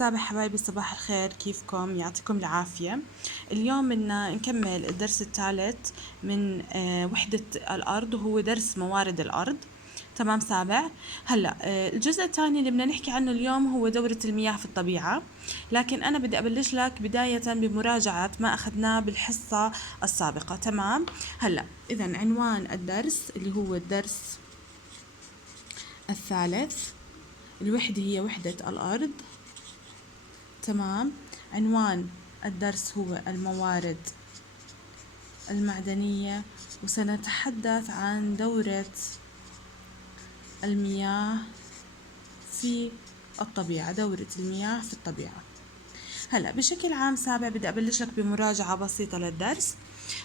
سابع حبايبي، صباح الخير، كيفكم؟ يعطيكم العافية. اليوم بدنا نكمل الدرس الثالث من وحدة الأرض، وهو درس موارد الأرض. تمام سابع. هلا الجزء الثاني اللي بدنا نحكي عنه اليوم هو دورة المياه في الطبيعة، لكن أنا بدي أبلش لك بداية بمراجعة ما أخذناه بالحصة السابقة. تمام. هلا إذا عنوان الدرس اللي هو الدرس الثالث، الوحدة هي وحدة الأرض. تمام. عنوان الدرس هو الموارد المعدنية، وسنتحدث عن دورة المياه في الطبيعة. دورة المياه في الطبيعة. هلا بشكل عام سابع بدي أبلش لك بمراجعة بسيطة للدرس.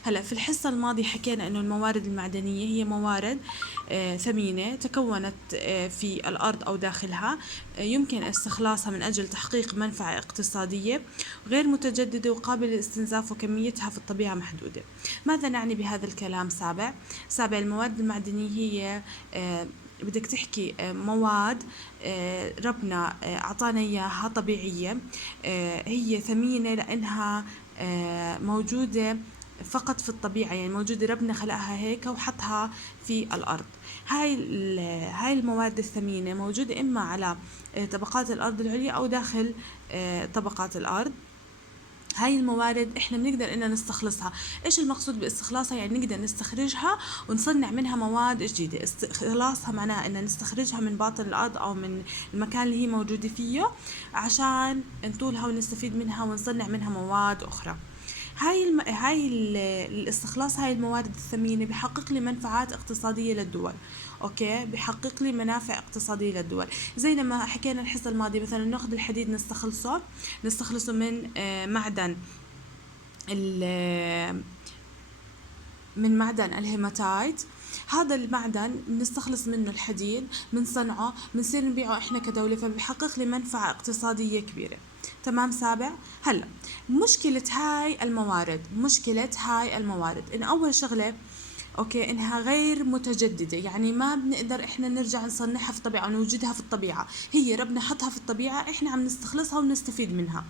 هلا في الحصة الماضية حكينا إنه الموارد المعدنية هي موارد ثمينة تكونت في الأرض أو داخلها، يمكن استخلاصها من أجل تحقيق منفعة اقتصادية غير متجددة وقابلة للاستنزاف، وكميتها في الطبيعة محدودة. ماذا نعني بهذا الكلام سابع؟ الموارد المعدنية هي بدك تحكي مواد ربنا أعطانا إياها طبيعية، هي ثمينة لأنها موجودة فقط في الطبيعة، يعني موجودة ربنا خلقها هيك وحطها في الأرض. هاي المواد الثمينة موجودة إما على طبقات الأرض العليا أو داخل طبقات الأرض. هاي الموارد احنا بنقدر ان نستخلصها. ايش المقصود باستخلاصها؟ يعني نقدر نستخرجها ونصنع منها مواد جديدة. استخلاصها معناها ان نستخرجها من باطن الارض او من المكان اللي هي موجودة فيه عشان نطولها ونستفيد منها ونصنع منها مواد اخرى. الاستخلاص هاي الموارد الثمينة بيحقق لي منفعات اقتصادية للدول. اوكي، بيحقق لي منافع اقتصادية للدول. زي لما حكينا الحصة الماضية مثلا ناخذ الحديد نستخلصه من معدن الهيماتايت. هذا المعدن نستخلص منه الحديد، بنصنعه، بنصير نبيعه احنا كدولة، فبيحقق لي منفعة اقتصادية كبيرة. تمام سابع. هلا مشكلة هاي الموارد إن أول شغلة اوكي انها غير متجددة، يعني ما بنقدر احنا نرجع نصنعها في الطبيعة ونوجدها في الطبيعة، هي ربنا حطها في الطبيعة، احنا عم نستخلصها ونستفيد منها.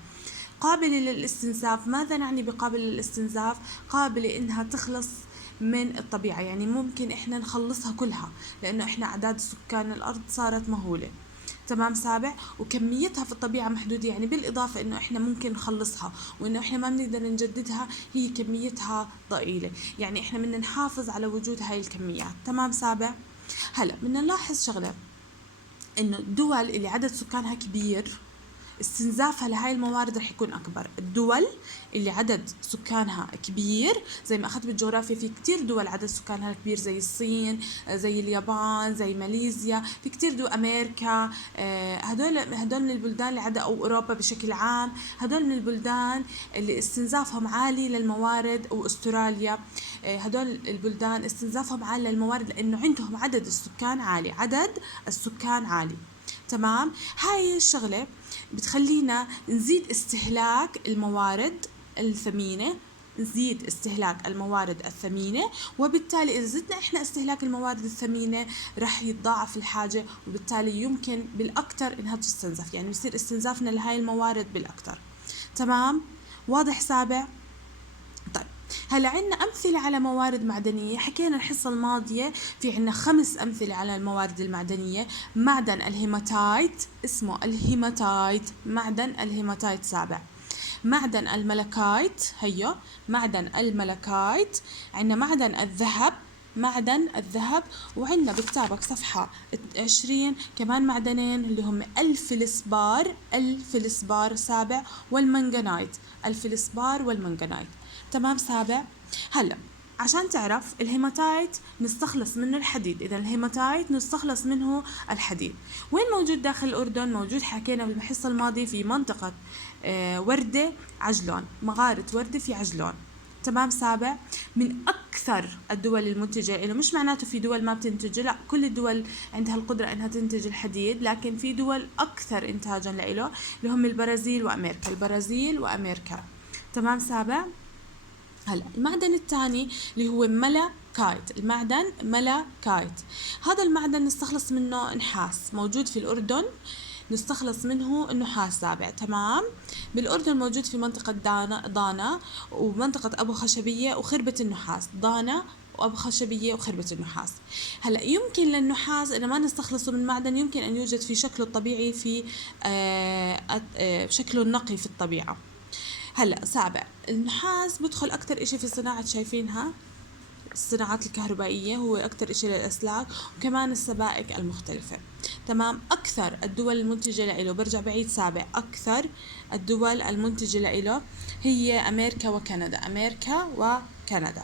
قابلة للاستنزاف. ماذا نعني بقابلة للاستنزاف؟ قابلة انها تخلص من الطبيعة، يعني ممكن احنا نخلصها كلها لانه احنا اعداد سكان الارض صارت مهولة. تمام سابع. وكميتها في الطبيعة محدودة، يعني بالإضافة إنه إحنا ممكن نخلصها وإنه إحنا ما بنقدر نجددها، هي كميتها ضئيلة، يعني إحنا بدنا نحافظ على وجود هاي الكميات. تمام سابع. هلا بدنا نلاحظ شغلة، إنه الدول اللي عدد سكانها كبير استنزافها لهاي الموارد رح يكون أكبر. الدول اللي عدد سكانها كبير، زي ما أخذت بالجغرافيا في كتير دول عدد سكانها كبير، زي الصين، زي اليابان، زي ماليزيا، في كتير دول، أمريكا، هدول من البلدان اللي عدد، أو أوروبا بشكل عام، هدول من البلدان اللي استنزافهم عالي للموارد، أو أستراليا، هدول البلدان استنزافهم عالي للموارد لأنه عندهم عدد السكان عالي. تمام. هاي الشغلة بتخلينا نزيد استهلاك الموارد الثمينة، وبالتالي إذا زدنا إحنا استهلاك الموارد الثمينة رح يتضاعف الحاجة، وبالتالي يمكن بالأكثر إنها تستنزف، يعني بيصير استنزافنا لهاي الموارد بالأكثر. تمام. واضح سابع؟ طيب هلا عنا أمثلة على موارد معدنية. حكينا الحصة الماضية في عنا 5 أمثلة على الموارد المعدنية. معدن الهيماتايت، اسمه الهيماتايت، معدن الهيماتايت سابع. معدن الملكايت، هيو معدن الملكايت. عنا معدن الذهب، وعنا بكتابك صفحة 20 كمان معدنين اللي هم الفلسبار سابع، والمنغنايت، الفلسبار والمنغنايت. تمام سابع. هلا عشان تعرف الهيماتايت نستخلص منه الحديد، إذا الهيماتايت نستخلص منه الحديد. وين موجود داخل الأردن؟ موجود، حكينا بالحصة الماضية، في منطقة وردة عجلون، مغارة وردة في عجلون. تمام سابع. من أكثر الدول المنتجة له، مش معناته في دول ما بتنتج، لا، كل الدول عندها القدرة أنها تنتج الحديد، لكن في دول أكثر إنتاجا له اللي هم البرازيل وأمريكا. تمام سابع. هلا المعدن الثاني اللي هو ملكايت. هذا المعدن نستخلص منه نحاس، موجود في الأردن، نستخلص منه النحاس سابع. تمام. بالأردن موجود في منطقة ضانا ومنطقة أبو خشبية وخربة النحاس. ضانا وأبو خشبية وخربة النحاس. هلأ يمكن للنحاس إذا ما نستخلصه من معدن يمكن أن يوجد في شكله الطبيعي في شكله النقي في الطبيعة. هلأ سابع، النحاس بدخل أكتر إشي في صناعة، شايفينها الصناعات الكهربائية، هو أكتر إشي للأسلاك وكمان السبائك المختلفة. تمام. أكثر الدول المنتجة لإله، برجع بعيد سابع، أكثر الدول المنتجة لإله هي أمريكا وكندا. أمريكا وكندا.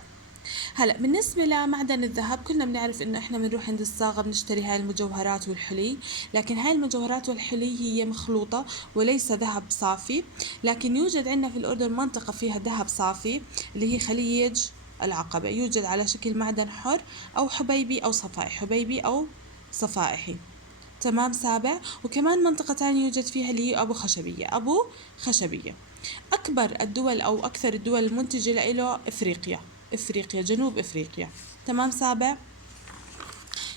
هلا بالنسبة لمعدن الذهب، كلنا بنعرف انه احنا بنروح عند الصاغة بنشتري هاي المجوهرات والحلي، لكن هاي المجوهرات والحلي هي مخلوطة وليس ذهب صافي. لكن يوجد عندنا في الأردن منطقة فيها ذهب صافي اللي هي خليج العقبة، يوجد على شكل معدن حر أو حبيبي أو صفائح، حبيبي أو صفائحي. تمام سابع. وكمان منطقة تانية يوجد فيها اللي هي أبو خشبية. أبو خشبية. أكبر الدول أو أكثر الدول المنتجة له إفريقيا. إفريقيا، جنوب إفريقيا. تمام سابع.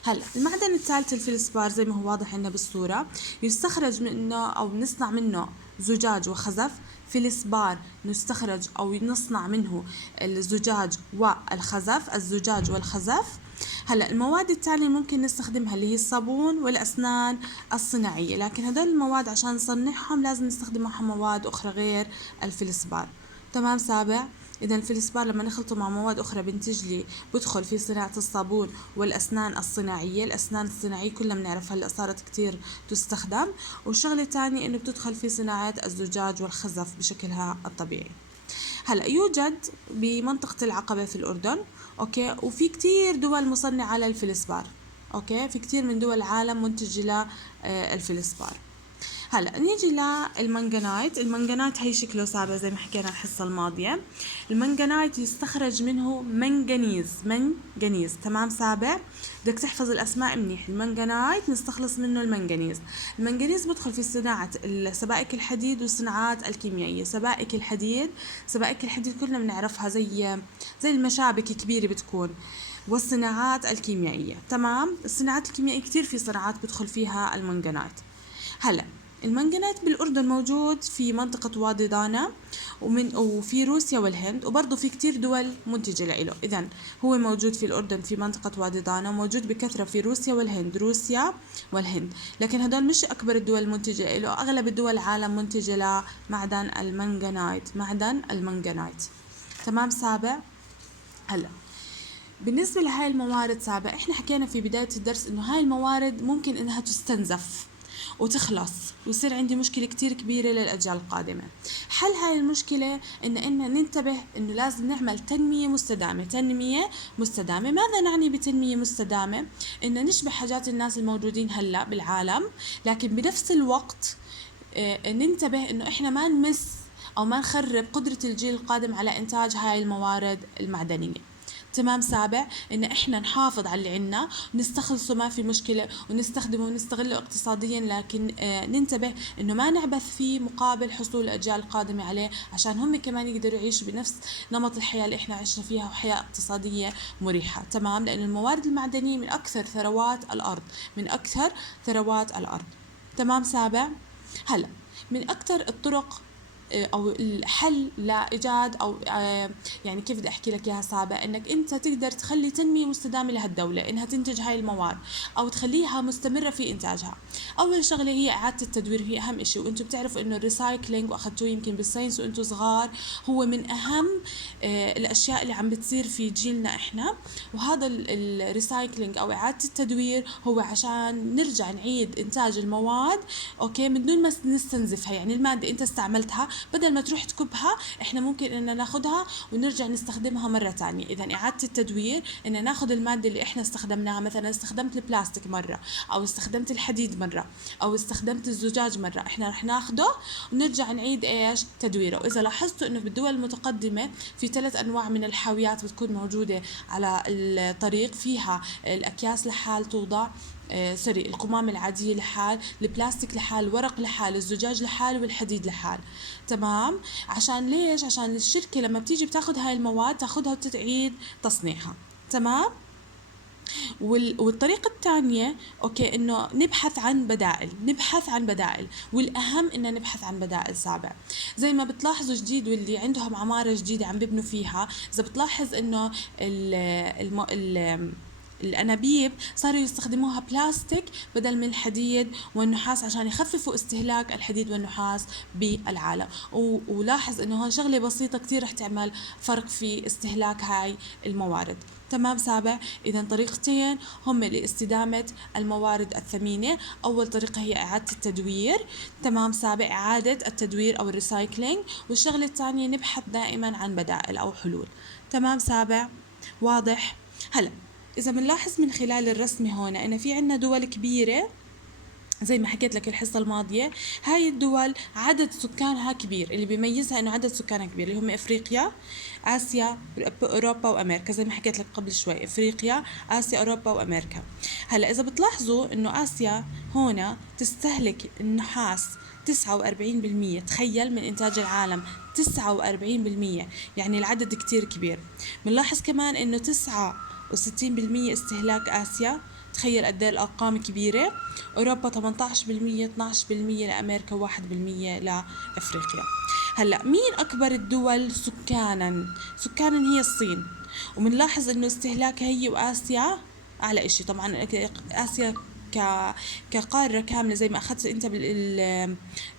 هلا المعدن الثالث الفلسبار زي ما هو واضح عندنا بالصورة، يستخرج منه أو نصنع منه زجاج وخزف. فلسبار نستخرج أو نصنع منه الزجاج والخزف، الزجاج والخزف. هلا المواد التالية ممكن نستخدمها اللي هي الصابون والأسنان الصناعية، لكن هدول المواد عشان نصنعهم لازم نستخدم معهم مواد أخرى غير الفلسبار. تمام سابع. إذا الفلسبار لما نخلطه مع مواد أخرى بنتج لي بدخل في صناعة الصابون والأسنان الصناعية. الأسنان الصناعية كلنا بنعرف هلا صارت كتير تستخدم. والشغلة الثانية إنه بتدخل في صناعة الزجاج والخزف بشكلها الطبيعي. هلا يوجد بمنطقة العقبة في الأردن، أوكي، وفي كتير دول مصنعة للفلسبار، أوكي، في كتير من دول العالم منتجة للفلسبار. هلا نيجي للمنجنايت. المنجنايت هي شكله سابع زي ما حكينا الحصة الماضية. المنجنايت يستخرج منه منجنيز. تمام سابع. بدك تحفظ الأسماء منيح. المنجنايت نستخلص منه المنجنيز. المنجنيز بدخل في صناعة سبائك الحديد والصناعات الكيميائية. سبائك الحديد كلنا بنعرفها زي المشابك كبيرة بتكون، والصناعات الكيميائية. تمام. الصناعات الكيميائية كتير في صناعات بدخل فيها المنجنايت. هلا المنجنايت بالأردن موجود في منطقة وادي دانا وفي روسيا والهند، وبرضه في كتير دول منتجة له. إذن هو موجود في الأردن في منطقة وادي دانا، وموجود بكثرة في روسيا والهند. لكن هدول مش أكبر الدول المنتجة له، أغلب الدول العالم منتجة لمعدن المنجنايت. تمام سابع. هلا بالنسبة لهاي الموارد سابع، احنا حكينا في بداية الدرس انه هاي الموارد ممكن انها تستنزف وتخلص ويصير عندي مشكلة كتير كبيرة للأجيال القادمة. حل هاي المشكلة إن ننتبه إنه لازم نعمل تنمية مستدامة. ماذا نعني بتنمية مستدامة؟ إن نشبه حاجات الناس الموجودين هلأ بالعالم، لكن بنفس الوقت ننتبه إنه إحنا ما نمس أو ما نخرب قدرة الجيل القادم على إنتاج هاي الموارد المعدنية. تمام سابع. إن إحنا نحافظ على اللي عنا ونستخلصه ما في مشكلة ونستخدمه ونستغله اقتصاديا، لكن ننتبه إنه ما نعبث فيه مقابل حصول الأجيال القادمة عليه، عشان هم كمان يقدروا يعيشوا بنفس نمط الحياة اللي إحنا عشنا فيها، وحياة اقتصادية مريحة. تمام. لأن الموارد المعدنية من أكثر ثروات الأرض. تمام سابع. هلا من أكثر الطرق او الحل لايجاد او يعني كيف بدي احكي لك اياها سابع، انك انت تقدر تخلي تنميه مستدامه لهالدوله انها تنتج هاي المواد او تخليها مستمره في انتاجها. اول شغله هي اعاده التدوير، هي اهم شيء، وانتم بتعرفوا انه الريسايكلينج واخذتوه يمكن بالساينس وانتم صغار، هو من اهم الاشياء اللي عم بتصير في جيلنا احنا. وهذا الريسايكلينج او اعاده التدوير هو عشان نرجع نعيد انتاج المواد، اوكي، من دون ما نستنزفها. يعني الماده انت استعملتها بدل ما تروح تكبها، احنا ممكن ان ناخدها ونرجع نستخدمها مرة تانية. اذا اعادة التدوير ان ناخد المادة اللي احنا استخدمناها، مثلا استخدمت البلاستيك مرة او استخدمت الحديد مرة او استخدمت الزجاج مرة، احنا رح ناخده ونرجع نعيد ايش تدويره. واذا لاحظتوا انه بالدول المتقدمة في 3 انواع من الحاويات بتكون موجودة على الطريق، فيها الاكياس لحال توضع، القمام العادية لحال، البلاستيك لحال، الورق لحال، الزجاج لحال، والحديد لحال. تمام. عشان ليش؟ عشان الشركة لما بتيجي بتاخد هاي المواد تاخدها وتعيد تصنيعها. تمام. والطريقة الثانية اوكي انه نبحث عن بدائل، والاهم انه نبحث عن بدائل سابع. زي ما بتلاحظوا جديد واللي عندهم عمارة جديدة عم ببنوا فيها، اذا بتلاحظ انه الأنابيب صاروا يستخدموها بلاستيك بدل من الحديد والنحاس عشان يخففوا استهلاك الحديد والنحاس بالعالم. ولاحظ انه هون شغلة بسيطة كتير رح تعمل فرق في استهلاك هاي الموارد. تمام سابع. إذا طريقتين هم لاستدامة الموارد الثمينة. أول طريقة هي إعادة التدوير. تمام سابع، إعادة التدوير أو الريسايكلينج. والشغلة الثانية نبحث دائما عن بدائل أو حلول. تمام سابع، واضح؟ هلأ إذا بنلاحظ من خلال الرسمة هون إن في عنا دول كبيرة زي ما حكيت لك الحصة الماضية، هاي الدول عدد سكانها كبير، اللي بيميزها انه عدد سكانها كبير، اللي هم افريقيا، اسيا، اوروبا وامريكا. زي ما حكيت لك قبل شوي، افريقيا، اسيا، اوروبا وامريكا. هلا اذا بتلاحظوا انه اسيا هنا تستهلك النحاس 49%، تخيل، من انتاج العالم 49%، يعني العدد كتير كبير. بنلاحظ كمان انه 69% استهلاك اسيا، تخيل قد ايه الارقام كبيره. اوروبا 18%، 12% لامريكا، 1% لافريقيا. هلا مين اكبر الدول سكانا هي الصين، وبنلاحظ انه استهلاكها هي واسيا اعلى اشي. طبعا اسيا كقارة كاملة زي ما أخذت أنت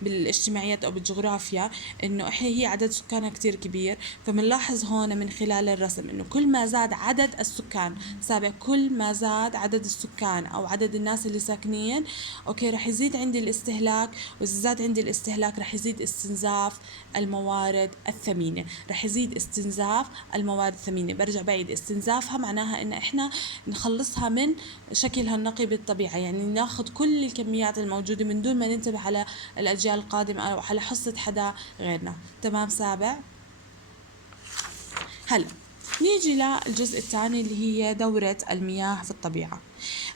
بالاجتماعيات أو بالجغرافيا، إنه هي عدد سكانها كتير كبير. فمنلاحظ هون من خلال الرسم إنه كل ما زاد عدد السكان سابع، كل ما زاد عدد السكان أو عدد الناس اللي ساكنين، أوكي، رح يزيد عندي الاستهلاك، وإذا زاد عندي الاستهلاك رح يزيد استنزاف الموارد الثمينة. رح يزيد استنزاف الموارد الثمينة. برجع بعيد، استنزافها معناها إن إحنا نخلصها من شكلها النقي بالطبيعة، يعني ناخذ كل الكميات الموجودة من دون ما ننتبه على الأجيال القادمة أو على حصة حدا غيرنا. تمام سابع. هلا نيجي للجزء الثاني اللي هي دورة المياه في الطبيعة.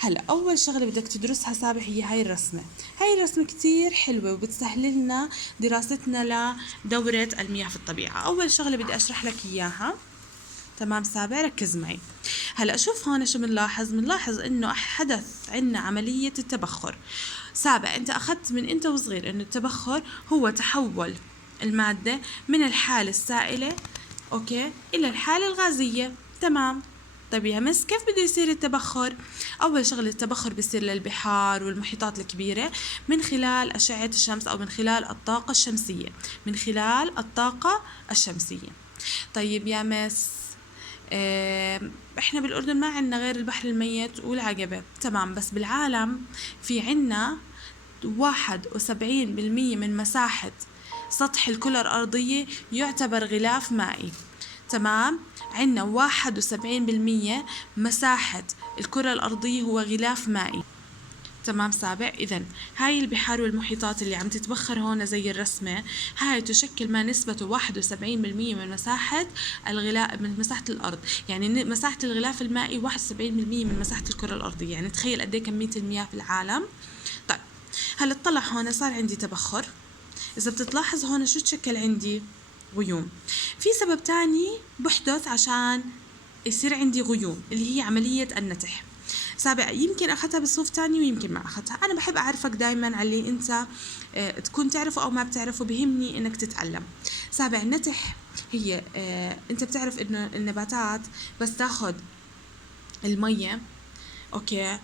هلا أول شغلة بدك تدرسها سابع هي هاي الرسمة. هاي الرسمة كتير حلوة وبتسهل لنا دراستنا لدورة المياه في الطبيعة. أول شغلة بدي أشرح لك إياها. تمام سابع، ركز معي. هلا شوف هون شو بنلاحظ انه حدث عندنا عملية التبخر. سابع، انت اخذت من انت وصغير انه التبخر هو تحول المادة من الحالة السائلة اوكي الى الحالة الغازية. تمام. طيب يا مس كيف بده يصير التبخر؟ اول شغله التبخر بيصير للبحار والمحيطات الكبيره من خلال اشعه الشمس او من خلال الطاقه الشمسيه، من خلال الطاقه الشمسيه. طيب يا مس احنا بالاردن ما عندنا غير البحر الميت والعقبة. تمام، بس بالعالم في عندنا 71% من مساحة سطح الكرة الأرضية يعتبر غلاف مائي. تمام، عندنا 71% مساحة الكرة الأرضية هو غلاف مائي. تمام سابع. إذن هاي البحار والمحيطات اللي عم تتبخر هون زي الرسمة، هاي تشكل ما نسبته 71% من مساحة الغلاف، من مساحة الأرض. يعني مساحة الغلاف المائي 71% من مساحة الكرة الأرضية. يعني تخيل قد ايه كمية المياه في العالم. طيب هلا اطلع هون، صار عندي تبخر. إذا بتتلاحظ هون شو تشكل عندي؟ غيوم. في سبب تاني بحدث عشان يصير عندي غيوم، اللي هي عملية النتح. سابع، يمكن أخذتها بصفوف تانية ويمكن ما أخذتها. أنا بحب أعرفك دايما على اللي أنت تكون تعرفه أو ما بتعرفه، بهمني إنك تتعلم. سابع، النتح هي أنت بتعرف إنه النباتات بس تاخد المية اوكي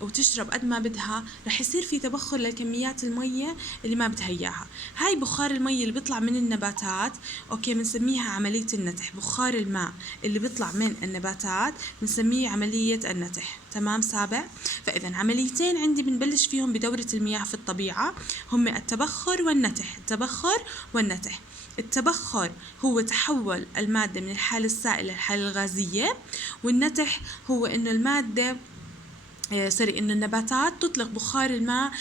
وتشرب قد ما بدها، رح يصير في تبخر لكميات المية اللي ما بدها اياها. هاي بخار المية اللي بيطلع من النباتات اوكي بنسميها عملية النتح. بخار الماء اللي بيطلع من النباتات بنسميه عملية النتح. تمام سابع. فاذا عمليتين عندي بنبلش فيهم بدورة المياه في الطبيعة، هم التبخر والنتح. التبخر والنتح. التبخر هو تحول المادة من الحالة السائلة للحالة الغازية، والنتح هو إنه المادة إنه النباتات تطلق بخار الماء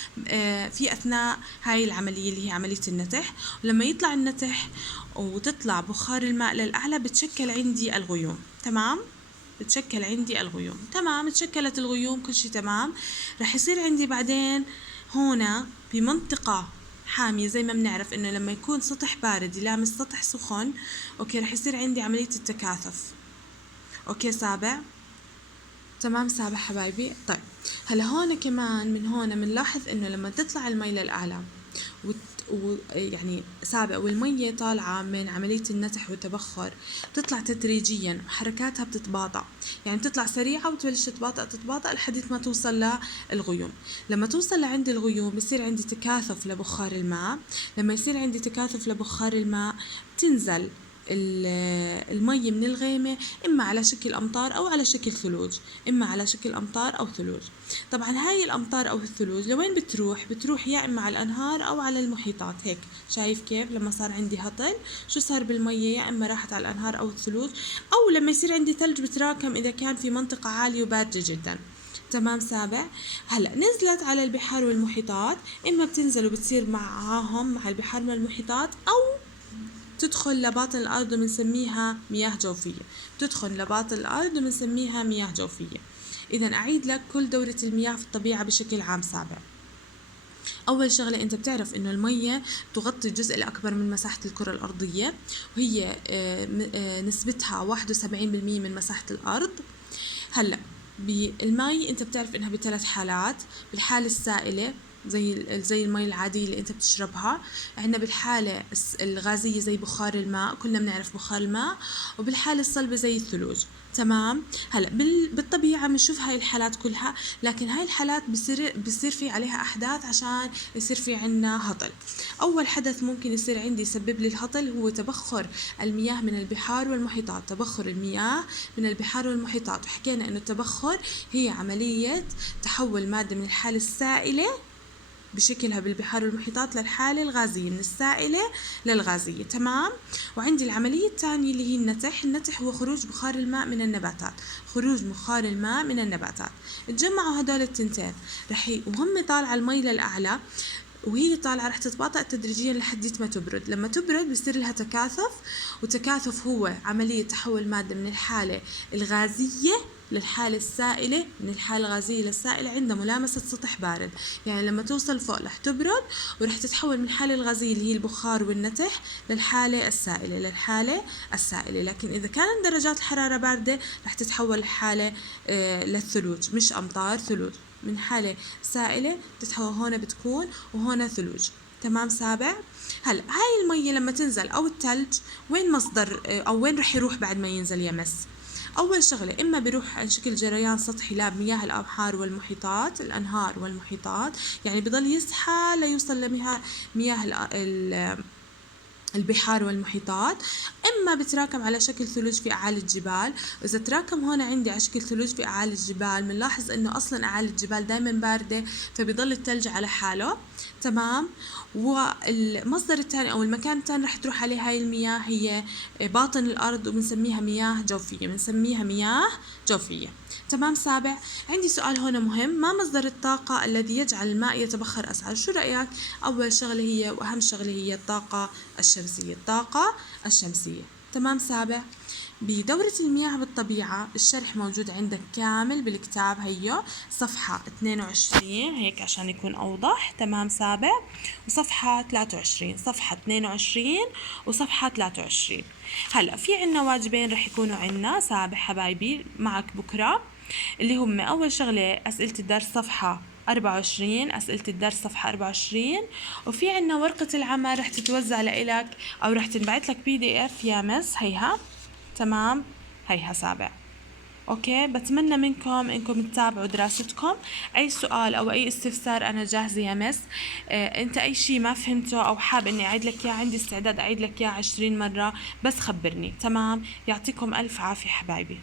في أثناء هاي العملية اللي هي عملية النتح. ولما يطلع النتح وتطلع بخار الماء للأعلى بتشكل عندي الغيوم. تمام، بتشكل عندي الغيوم. تمام، تشكلت الغيوم، كل شيء تمام. رح يصير عندي بعدين هنا بمنطقة حامية، زي ما بنعرف انه لما يكون سطح بارد يلامس سطح سخن اوكي رح يصير عندي عملية التكاثف. اوكي سابع. تمام سابع حبايبي. طيب هلا هون كمان من هون بنلاحظ انه لما تطلع المي للأعلى يعني سابق والمية طالعة من عملية النتح والتبخر بتطلع تدريجيا وحركاتها بتتباطأ، يعني بتطلع سريعة وتبلش تتباطأ لحد ما توصل للغيوم. لما توصل لعند الغيوم بصير عندي تكاثف لبخار الماء. لما يصير عندي تكاثف لبخار الماء تنزل المي من الغيمة إما على شكل أمطار أو على شكل ثلوج، إما على شكل أمطار أو ثلوج. طبعا هاي الأمطار أو الثلوج لوين بتروح يا إما على الأنهار أو على المحيطات. هيك شايف كيف لما صار عندي هطل شو صار بالمية؟ يا إما راحت على الأنهار أو الثلوج، أو لما يصير عندي ثلج بتراكم إذا كان في منطقة عالية وباردة جدا. تمام سابع. هلا نزلت على البحار والمحيطات، إما بتنزل وبتصير معاهم مع البحار والمحيطات، أو تدخل لباطن الأرض وبنسميها مياه جوفية. تدخل لباطن الأرض وبنسميها مياه جوفية. إذا أعيد لك كل دورة المياه في الطبيعة بشكل عام سابع. أول شغلة أنت بتعرف إنه المية تغطي الجزء الأكبر من مساحة الكرة الأرضية، وهي نسبتها 71% من مساحة الأرض. هلأ بالمي أنت بتعرف إنها بثلاث حالات: بالحالة السائلة زي المي العادية اللي انت بتشربها، عندنا بالحالة الغازية زي بخار الماء، كلنا بنعرف بخار الماء، وبالحالة الصلبة زي الثلوج. تمام. هلا بالطبيعة بنشوف هاي الحالات كلها، لكن هاي الحالات بصير في عليها أحداث عشان يصير في عنا هطل. أول حدث ممكن يصير عندي يسبب لي الهطل هو تبخر المياه من البحار والمحيطات. تبخر المياه من البحار والمحيطات، وحكينا إنه التبخر هي عملية تحول مادة من الحالة السائلة بشكلها بالبحار والمحيطات للحالة الغازية، من السائلة للغازية. تمام. وعندي العملية الثانية اللي هي النتح. النتح هو خروج بخار الماء من النباتات. خروج بخار الماء من النباتات. تجمعوا هدول التنتين وهم طالعة المي للأعلى، وهي طالعة رح تتباطأ تدريجيا لحد ما تبرد. لما تبرد بيصير لها تكاثف، وتكاثف هو عملية تحول مادة من الحالة الغازية للحالة السائلة، من الحالة الغازية للسائلة عند ملامسة سطح بارد. يعني لما توصل فوق رح تبرد ورح تتحول من الحالة الغازية اللي هي البخار والنتح للحالة السائلة. لكن إذا كانت درجات الحرارة باردة رح تتحول الحالة للثلوج، مش أمطار، ثلوج. من حالة سائلة تتحول هون بتكون وهون ثلوج. تمام سابع. هلا هاي المية لما تنزل أو الثلج وين مصدر أو وين رح يروح بعد ما ينزل يمس؟ أول شغلة إما بيروح عن شكل جريان سطحي لمياه الأبحار والمحيطات، الأنهار والمحيطات، يعني بضل يسحى ليوصل لمياه البحار والمحيطات. إما بتراكم على شكل ثلوج في أعالي الجبال. وإذا تراكم هون عندي على شكل ثلوج في أعالي الجبال بنلاحظ إنه أصلا أعالي الجبال دايما باردة، فبيضل الثلج على حاله. تمام. والمصدر الثاني أو المكان الثاني رح تروح عليه هاي المياه هي باطن الأرض، وبنسميها مياه جوفية. تمام سابع. عندي سؤال هنا مهم: ما مصدر الطاقة الذي يجعل الماء يتبخر أسرع؟ شو رأيك؟ أول شغلة هي وأهم شغلة هي الطاقة الشمسية. تمام سابع. بدورة المياه بالطبيعة الشرح موجود عندك كامل بالكتاب، هيو صفحة 22 هيك عشان يكون أوضح. تمام سابع. وصفحة 23، صفحة 22 وصفحة 23. هلأ في عنا واجبين رح يكونوا عنا سابع حبايبي معك بكرة، اللي هم أول شغلة أسئلة الدرس صفحة 24، أسئلة الدرس صفحة 24. وفي عنا ورقة العمل رح تتوزع لإلك أو رح تنبعت لك PDF يا مس، هيها. تمام. هيها سابع. اوكي، بتمنى منكم انكم تتابعوا دراستكم. اي سؤال او اي استفسار انا جاهزة يا مس. انت اي شيء ما فهمته او حاب اني اعيد لك اياه، عندي استعداد اعيد لك اياه 20 مرة، بس خبرني. تمام. يعطيكم الف عافية حبايبي.